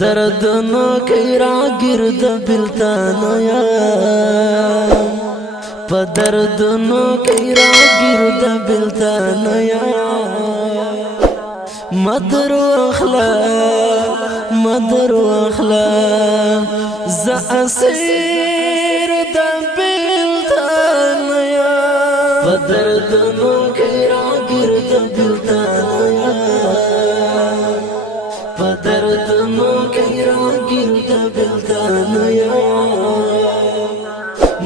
دردنو کې راګرد بلتان یا په دردنو کې راګرد بلتان یا مدر اخلا ز اسیر د بلتان یا په دردنو کې راګرد بلتان یا دردنو کې راګرد بلتان یا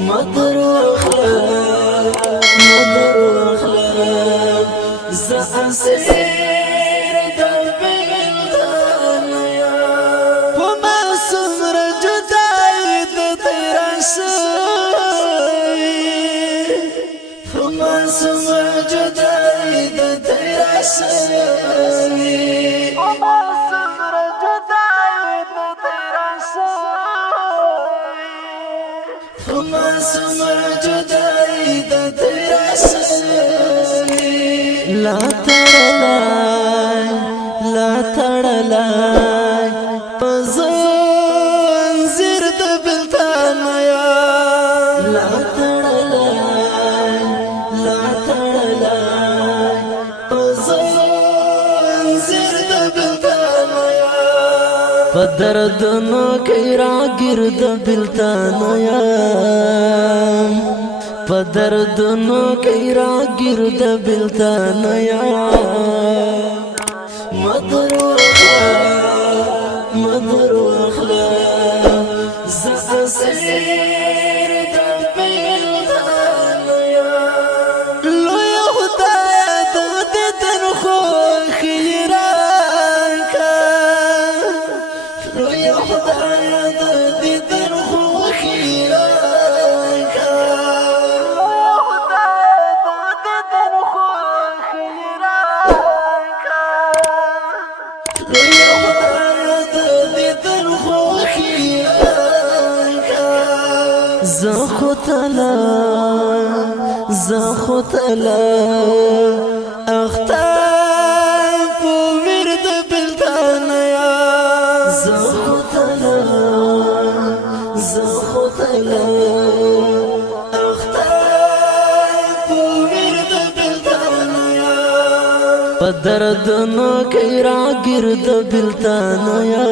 مدر اخلا ز اسیر د بلتان یا په ما څومره جدای د تیرا شوی په ما څومره جدای د تیرا شوی لا تړلای زنځیر د بلتان یا لا تړلای زنځیر د بلتان یا په دردنو کې راګرد بلتان یا په دردنو کې راګرد بلتان یا مدر اخلا ز اسیر د بلتان یا لوی خدای د دې خو خیرانکا لوی خدای د دې خو خیرانکا زخو تلا اختای پو ورد بلتان یا زخو تلا اختای پو ورد بلتان یا په دردنو کې راګرد بلتان یا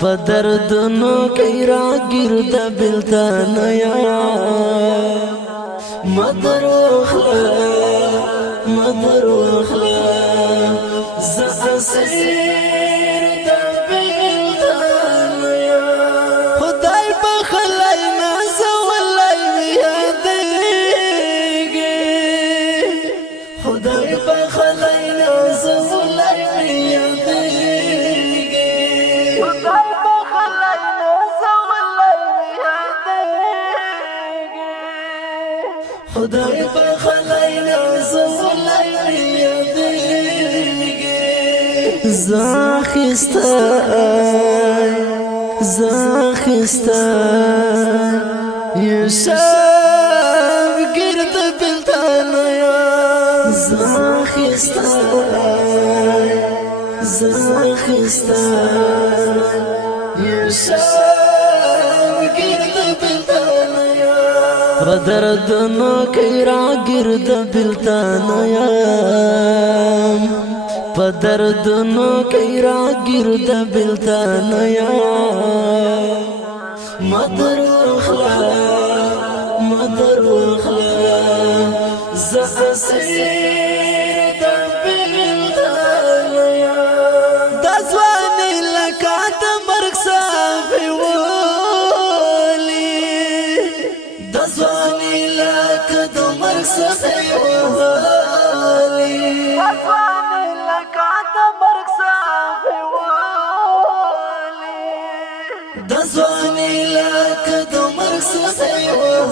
په دردنو کې راګرد بلتان یا مدر اخلا ز اسیر د بلتان یا خدای بخلای ناز ولای یادېږي خدای بخلای ناز ولای یادېږي خدای بخلای ناز ولای یادېږي زاخستای یوسف گرد بلتان یا زاخستای یوسف گرد بلتان یا په دردنو کې راګرد بلتان یا په دردنو کې راګرد بلتان یا مدر اخلا ز اسیر د بلتان یا د ځواني لکه د مرګ صافي ولی د ځواني لکه د مرګ صافي ولی د ځواني لکه د مرګ صافي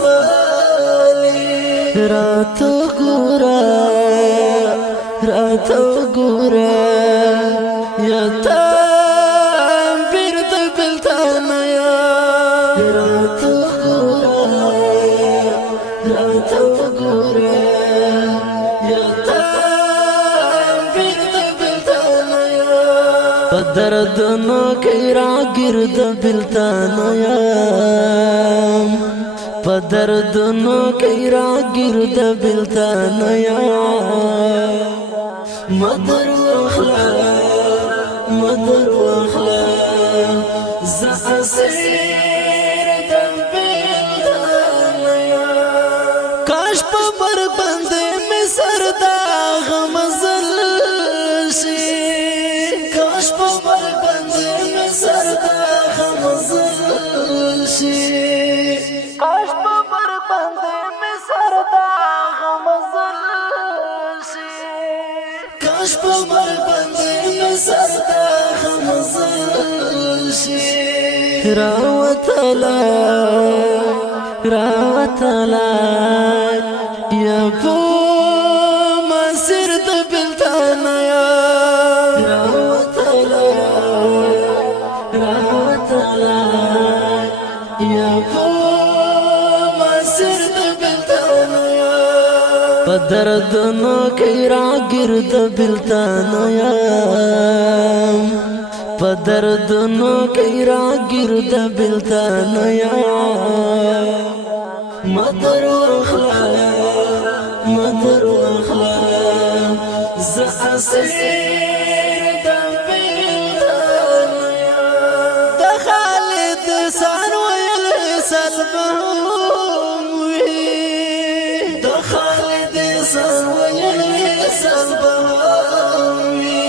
ولی راته ګوره یا تعبیر د بلتان یا راته ګوره یا تعبیر د بلتان یا دردنو کی را گرد بلتان یم پا دردنو کی را گرد بلتان یم مدر واخلا مدر واخلا زعسیر دم بلتان یم کاش پا بر بندے میں سردا غم زل شی کاش پا بر بندے میں سردا غم زل شی کاش پا بر بندے میں سردا غم زل شی کاش پا بر بندے میں سردا غم زل شی راوتلا راوتلا یا پو مسیر د بلتان یا راوتلا راوتلا یا پو مسیر د بلتان یا پا دردنو کی را گرد بلتان یا پا دردنو کی را گرد بلتان یا مدر واخلا مدر واخلا زعسیر دم بلتان یا د خالد سان ویل سلبهم وی د خالد سان ویل سلبهم وی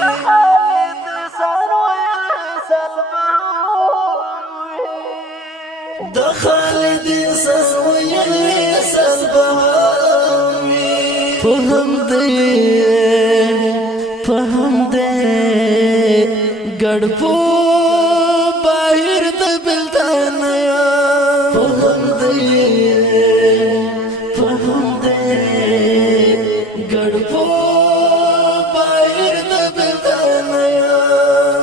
د خالد سان ویل سلبهم وی د خالد سان ویل سلبهم وی فهم دے گڑپو باہر د بلتان یا فهم دے گڑپو باہر د بلتان یا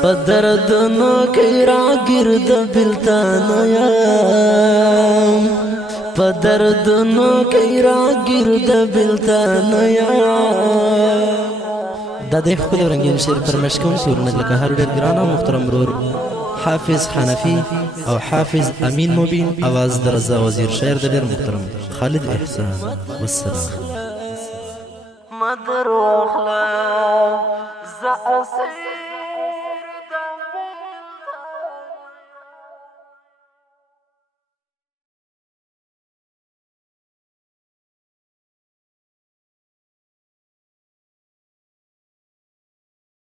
پا دردنو کی را گرد بلتان یا پا دردنو کی را گرد بلتان یا دا د خپل رنگین شعر فرمایش کوونکي ورونه لکه هر ډېر ګران او محترم ورور حافظ حنفي او حافظ امین مبین اواز د رضا وزیر شاعر د ډېر محترم خالد احسان والسلام مدر واخلا زعسیر